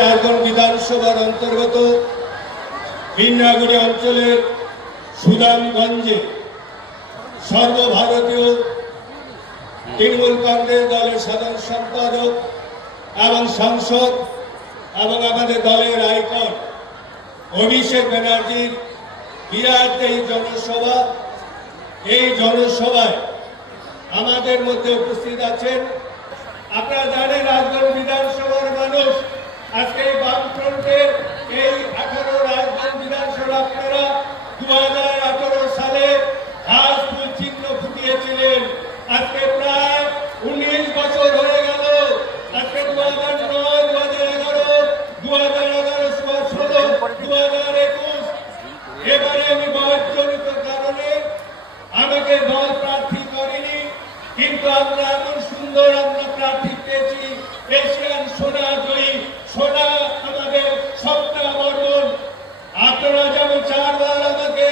রায়গঞ্জ বিধানসভার অন্তর্গত বিন্যাগুড়ি অঞ্চলের সুদামগঞ্জে সর্বভারতীয় তৃণমূল কংগ্রেস দলের সাধারণ সম্পাদক এবং সাংসদ এবং আমাদের দলের আইকন অভিষেক ব্যানার্জির বিরাট এই জনসভা, এই জনসভায় আমাদের মধ্যে উপস্থিত আছেন। আপনারা জানেন রাজগঞ্জ বিধানসভার মানুষ আজকে বামফ্রন্টের এই 18 রাজগঞ্জ বিধানসভা আপনারা 2018 সালে ঘাস ফুল চিহ্ন ফুটিয়েছিলেন। আজকে প্রায় 19 বছর হয়ে গেল। আজকে 2009, 2011, 2011, 2016, 2021 এবারে আমি বয়সজনিত কারণে আমাকে দল প্রার্থী করেনি, কিন্তু আমরা এমন সুন্দর আমরা প্রার্থী পেয়েছি, এশিয়ান সোনা জয়ী, সোনা আমাদের সপ্তাহ বর্মন। আপনারা যেমন 4 বার আমাকে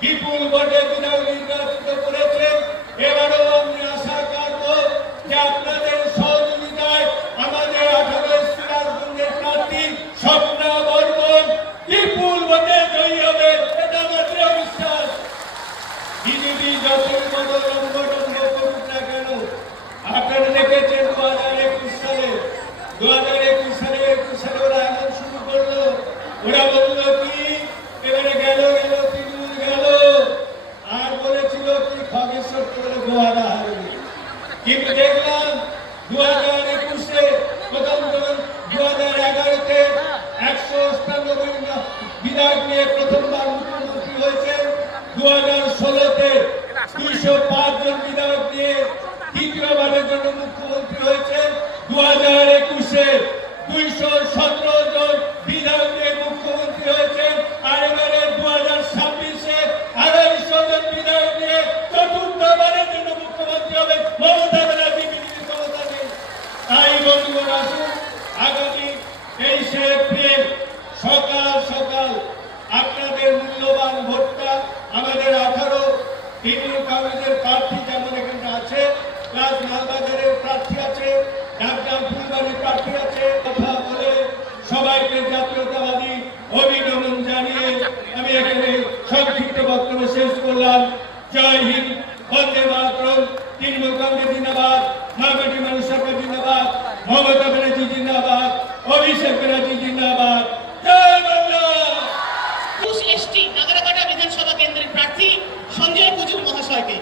বিপুল ভোটে বিধায়ক নির্বাচিত করেছেন, এবারও আমি আশা করব যে আপনাদের সহযোগিতায় আমাদের 18 সিরাজগঞ্জের প্রার্থী সপ্তাহ বর্মন বিপুল ভোটে জয়ী হবে, এটা আমার দৃঢ় বিশ্বাস। বিজেপি যতই বড় লম্বডম্ব করুক না কেন, আপনারা দেখেছেন 2021 সালে 21 সালে ওরা এমন শুরু করলো, ওরা বললো কি এবারে গেল তৃণমূল গেল, আর বলেছিল কি খগেশ্বর করে গোয়ারা হারবে। কিন্তু দেখলাম 2021-এ প্রথম 2011-তে 198 বিধায়ক নিয়ে প্রথমবার মুখ্যমন্ত্রী হয়েছে, 2016-তে 205 জন বিধায়ক নিয়ে দ্বিতীয়বারের জন্য মুখ্যমন্ত্রী হয়েছে, 2021-এ 217 জন বিধায়ক নিয়ে মুখ্যমন্ত্রী হয়েছে, আর এবারে 2026-এ 250 জন বিধায়ক নিয়ে চতুর্থবারের জন্য মুখ্যমন্ত্রী হবে মমতা ব্যানার্জি। বিজেপি ক্ষমতা নেই। তাই বন্ধুগণ, আসুন আগামী 23শে এপ্রিল সকাল সকাল আপনাদের মূল্যবান ভোটটা আমাদের 18 তৃণমূল কংগ্রেসের প্রার্থী যেমন এখানে আছে, প্লাস মালবাজারের প্রার্থী আছে, ডাকগ্রাম ফুলবাড়ির প্রার্থী আছে, কথা বলে সবাইকে জাতীয়তাবাদী অভিনন্দন জানিয়ে আমি এখানে সংক্ষিপ্ত বক্তব্য শেষ করলাম। জয় হিন্দ, বন্দে মাতরম, তৃণমূল কংগ্রেস জিন্দাবাদ, মামাটি মানুষ সরকার জিন্দাবাদ, মমতা ব্যানার্জি জিন্দাবাদ, অভিষেক ব্যানার্জি জিন্দাবাদ। জয় বাংলা। এসটি নাগরাকাটা বিধানসভা কেন্দ্রের প্রার্থী সঞ্জয় কুজুর মহাশয়কে